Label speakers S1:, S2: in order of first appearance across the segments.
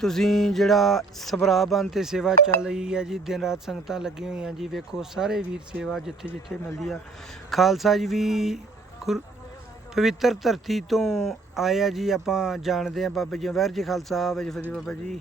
S1: ਤੁਸੀਂ ਜਿਹੜਾ ਸਬਰਾਬਨ ਤੇ ਸੇਵਾ ਚੱਲ ਰਹੀ ਹੈ ਜੀ, ਦਿਨ ਰਾਤ ਸੰਗਤਾਂ ਲੱਗੀਆਂ ਹੋਈਆਂ ਜੀ, ਵੇਖੋ ਸਾਰੇ ਵੀਰ ਸੇਵਾ ਜਿੱਥੇ ਜਿੱਥੇ ਮਿਲਦੀ ਆ। ਖਾਲਸਾ ਜੀ ਵੀ ਗੁਰ- ਪਵਿੱਤਰ ਧਰਤੀ ਤੋਂ ਆਏ ਆ ਜੀ, ਆਪਾਂ ਜਾਣਦੇ ਆ ਬਾਬਾ ਜੀ ਵੈਰ ਜੀ ਖਾਲਸਾ ਬਾਬਾ ਫਤਿਹ ਬਾਬਾ ਜੀ।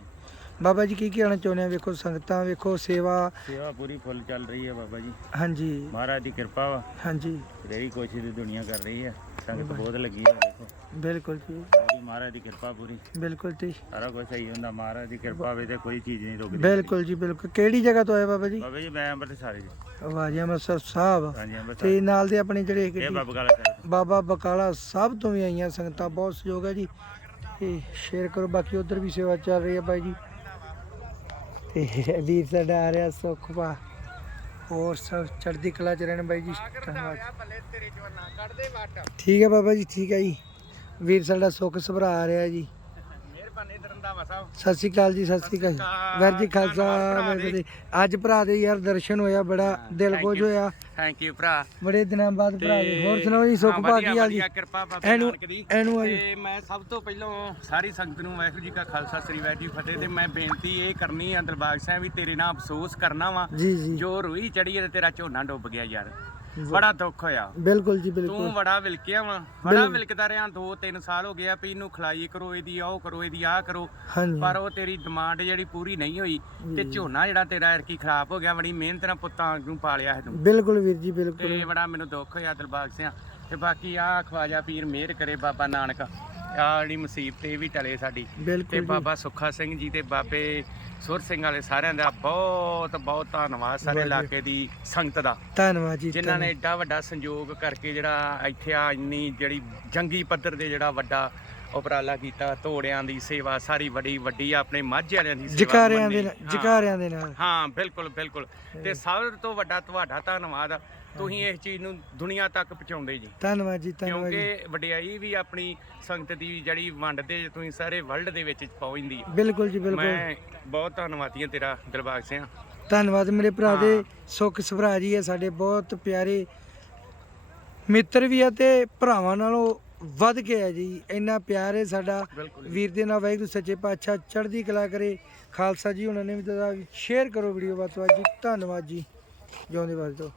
S1: ਬਾਬਾ ਜੀ ਕੀ ਕਹਿਣਾ ਚਾਹੁੰਦੇ ਆ ਵੇਖੋ ਸੰਗਤਾਂ ਵੇਖੋ ਸੇਵਾ।
S2: ਸੇਵਾ ਪੂਰੀ ਫੁੱਲ ਚੱਲ ਰਹੀ ਹੈ ਬਾਬਾ ਜੀ।
S1: ਹਾਂਜੀ।
S2: ਮਹਾਰਾਜ ਦੀ ਕਿਰਪਾ ਵਾ।
S1: ਹਾਂਜੀ।
S2: ਬੜੀ ਕੋਸ਼ਿਸ਼ ਦੀ ਦੁਨੀਆ ਕਰ ਰਹੀ ਹੈ ਸੰਗਤ ਬਹੁਤ ਲੱਗੀ ਹੈ ਦੇਖੋ
S1: ਬਿਲਕੁਲ ਜੀ।
S2: ਮਹਾਰਾਜ ਦੀ ਕਿਰਪਾ ਪੂਰੀ।
S1: ਬਿਲਕੁਲ ਜੀ।
S2: ਸਾਰਾ ਕੁਝ ਸਹੀ ਹੁੰਦਾ ਮਹਾਰਾਜ ਦੀ ਕਿਰਪਾ ਵੇ ਤੇ ਕੋਈ ਚੀਜ਼ ਨਹੀਂ ਰੁਕਦੀ।
S1: ਬਿਲਕੁਲ ਜੀ ਬਿਲਕੁਲ। ਕਿਹੜੀ ਜਗ੍ਹਾ ਤੋਂ ਆਏ ਬਾਬਾ ਜੀ?
S2: ਬਾਬਾ ਜੀ ਮੈਂ ਅੰਮ੍ਰਿਤਸਰ ਜੀ
S1: ਵਾਹ ਜੀ ਅੰਮ੍ਰਿਤਸਰ ਸਾਹਿਬ। ਤੇ ਨਾਲ ਦੇ ਆਪਣੇ ਜਿਹੜੇ
S2: ਇਹ ਬਾਬਾ ਗਾਲਾ ਸਾਹਿਬ।
S1: ਬਾਬਾ ਬਕਾਲਾ ਸਭ ਤੋਂ ਵੀ ਆਈਆਂ ਸੰਗਤਾਂ ਬਹੁਤ ਸਹਿਯੋਗ ਹੈ ਜੀ। ਤੇ ਸ਼ੇਅਰ ਕਰੋ ਬਾਕੀ ਉਧਰ ਵੀ ਸੇਵਾ ਚੱਲ ਰਹੀ ਹੈ ਬਾਈ ਜੀ। ਤੇ ਵੀਰ ਸਾਡਾ ਆ ਰਿਹਾ ਸੁਖਪਾ ਹੋਰ ਸਭ ਚੜ੍ਹਦੀ ਕਲਾ ਚ ਰਹਿਣ ਬਾਈ ਜੀ, ਧੰਨਵਾਦ। ਠੀਕ ਹੈ ਬਾਬਾ ਜੀ, ਠੀਕ ਹੈ ਜੀ। ਵੀਰ ਸਾਡਾ ਸੁਖ ਸਭਰਾ ਆ ਰਿਹਾ ਜੀ।
S2: ਦਰੰਦਾਵਾ ਸਾਹਿਬ।
S1: ਸਤਿ ਸ਼੍ਰੀ ਅਕਾਲ ਜੀ ਸਤਿ ਸ਼੍ਰੀ ਅਕਾਲ। ਵੈਰ ਜੀ ਖਾਲਸਾ ਵਾਹਿਗੁਰੂ ਜੀ। ਅੱਜ ਭਰਾ ਦੇ ਯਾਰ ਦਰਸ਼ਨ ਹੋਇਆ ਬੜਾ ਦਿਲ ਖੁਸ਼ ਹੋਇਆ।
S2: ਥੈਂਕ ਯੂ ਭਰਾ।
S1: ਬੜੇ ਦਿਨਾਂ ਬਾਅਦ ਭਰਾ ਦੇ ਹੋਰ ਸੁਣਾਓ ਜੀ ਸੁਖ ਕੀ ਹਾਲ ਜੀ?
S2: ਕਿਰਪਾ
S1: ਇਹਨੂੰ
S3: ਤੇ ਮੈਂ ਸਭ ਤੋਂ ਪਹਿਲਾਂ ਸਾਰੀ ਸੰਗਤ ਨੂੰ ਵਾਹਿਗੁਰੂ ਜੀ ਕਾ ਖਾਲਸਾ ਸ੍ਰੀ ਵਾਹਿਗੁਰੂ ਜੀ ਫਤਿਹ। ਤੇ ਮੈਂ ਬੇਨਤੀ ਇਹ ਕਰਨੀ ਆ ਦਿਲਬਾਗ ਸਿੰਘ ਵੀ ਤੇਰੇ ਨਾਲ ਅਫਸੋਸ ਕਰਨਾ ਵਾ।
S1: ਜੀ ਜੀ।
S3: ਜੋ ਰੂਹੀ ਚੜੀ ਤੇ ਤੇਰਾ ਝੋਨਾ ਡੁੱਬ ਗਿਆ ਯਾਰ। ਬੜਾ ਦੁੱਖ ਹੋਇਆ।
S1: ਬਿਲਕੁਲ ਜੀ
S3: ਤੂੰ
S1: ਬਿਲਕੁਲ
S3: ਬੜਾ ਵਿਲਕਿਆ ਵਾ। ਬੜਾ ਵਿਲਕਦਾ ਰਿਹਾ 2-3 ਸਾਲ ਹੋ ਗਿਆ ਵੀ ਇਹਨੂੰ ਖਲਾਈ ਕਰੋ ਇਹਦੀ ਆਹ ਕਰੋ ਇਹਦੀ ਆਹ ਕਰੋ।
S1: ਹਾਂਜੀ।
S3: ਪਰ ਉਹ ਤੇਰੀ ਡਿਮਾਂਡ ਜਿਹੜੀ ਪੂਰੀ ਨਹੀਂ ਹੋਈ ਤੇ ਝੋਨਾ ਜਿਹੜਾ ਤੇਰਾ ਐਰਕੀ ਖਰਾਬ ਹੋ ਗਿਆ ਬੜੀ ਮਿਹਨਤ ਨਾਲ ਪੁੱਤਾਂ ਨੂੰ ਪਾਲਿਆ ਹੈ ਤੂੰ
S1: ਬਿਲਕੁਲ ਵੀਰ ਜੀ ਬਿਲਕੁਲ।
S3: ਤੇ ਬੜਾ ਮੈਨੂੰ ਦੁੱਖ ਹੋਇਆ ਦਿਲਬਾਗ ਸਿਆ ਤੇ ਬਾਕੀ ਆ ਖਵਾਜਾ ਪੀਰ ਮਿਹਰ ਕਰੇ ਬਾਬਾ ਨਾਨਕ। ਆ ਜਿਹੜੀ ਮੁਸੀਬਤ ਇਹ ਵੀ ਟਲੇ ਸਾਡੀ ਤੇ। ਬਾਬਾ ਸੁੱਖਾ ਸਿੰਘ ਜੀ ਤੇ ਬਾਬੇ ਸੁਰ ਸਿੰਘ ਵਾਲੇ ਸਾਰਿਆਂ ਦਾ ਬਹੁਤ ਬਹੁਤ ਧੰਨਵਾਦ ਸਾਰੇ। ਇਲਾਕੇ ਦੀ ਸੰਗਤ ਦਾ
S1: ਧੰਨਵਾਦ ਜੀ
S3: ਜਿਨ੍ਹਾਂ ਨੇ ਐਡਾ ਵੱਡਾ ਸੰਯੋਗ ਕਰਕੇ ਜਿਹੜਾ ਇੱਥੇ ਆ ਇੰਨੀ ਜਿਹੜੀ ਜੰਗੀ ਪੱਧਰ ਦੇ ਜਿਹੜਾ ਵੱਡਾ ਉਪਰਾਲਾ ਕੀਤਾ ਤੋੜਿਆਂ ਦੀ ਸੇਵਾ ਸਾਰੀ ਵੱਡੀ ਆ ਆਪਣੇ ਮਾਝੇ ਵਾਲਿਆਂ ਦੀ ਸੇਵਾ
S1: ਜਕਾਰਿਆਂ ਦੇ। ਨਾਲ। ਜਕਾਰਿਆਂ ਦੇ ਨਾਲ
S3: ਹਾਂ ਬਿਲਕੁਲ ਬਿਲਕੁਲ ਤੇ ਸਭ ਤੋਂ ਵੱਡਾ ਤੁਹਾਡਾ ਧੰਨਵਾਦ ਆ। ਤੁਸੀਂ ਇਸ ਚੀਜ਼ ਨੂੰ ਦੁਨੀਆ ਤੱਕ ਪਹੁੰਚਾਉਂਦੇ ਜੀ।
S1: ਧੰਨਵਾਦ ਜੀ ਧੰਨਵਾਦ ਜੀ।
S3: ਕਿਉਂਕਿ ਵਡਿਆਈ ਵੀ ਆਪਣੀ ਸੰਗਤ ਦੀ ਜਿਹੜੀ ਵੰਡਦੇ ਤੁਸੀਂ ਸਾਰੇ ਵਰਲਡ ਦੇ ਵਿੱਚ ਪਹੁੰਚਦੀ ਆ।
S1: ਬਿਲਕੁਲ ਜੀ ਬਿਲਕੁਲ।
S3: ਮੈਂ ਬਹੁਤ ਧੰਨਵਾਦੀ ਹਾਂ ਤੇਰਾ ਦਿਲਬਾਗ ਸਿੰਘ।
S1: ਧੰਨਵਾਦ ਮੇਰੇ ਭਰਾ ਦੇ। ਸੁੱਖ ਸਭਰਾ ਜੀ ਹੈ ਸਾਡੇ ਬਹੁਤ ਪਿਆਰੇ ਮਿੱਤਰ ਵੀ ਆ ਤੇ ਭਰਾਵਾਂ ਨਾਲੋਂ ਵੱਧ ਕੇ ਹੈ ਜੀ। ਇੰਨਾ ਪਿਆਰ ਹੈ ਸਾਡਾ।
S3: ਬਿਲਕੁਲ
S1: ਵੀਰ ਦੇ ਨਾਲ ਵਾਹਿਗੁਰੂ ਸੱਚੇ ਪਾਤਸ਼ਾਹ ਚੜ੍ਹਦੀ ਕਲਾ ਕਰੇ। ਖਾਲਸਾ ਜੀ ਉਹਨਾਂ ਨੇ ਵੀ ਦੱਸਿਆ ਸ਼ੇਅਰ ਕਰੋ ਵੀਡੀਓ ਵੱਧ ਤੋਂ ਵੱਧ ਜੀ। ਧੰਨਵਾਦ ਜੀ। ਜਿਉਂਦੇ ਵਾਸਤੇ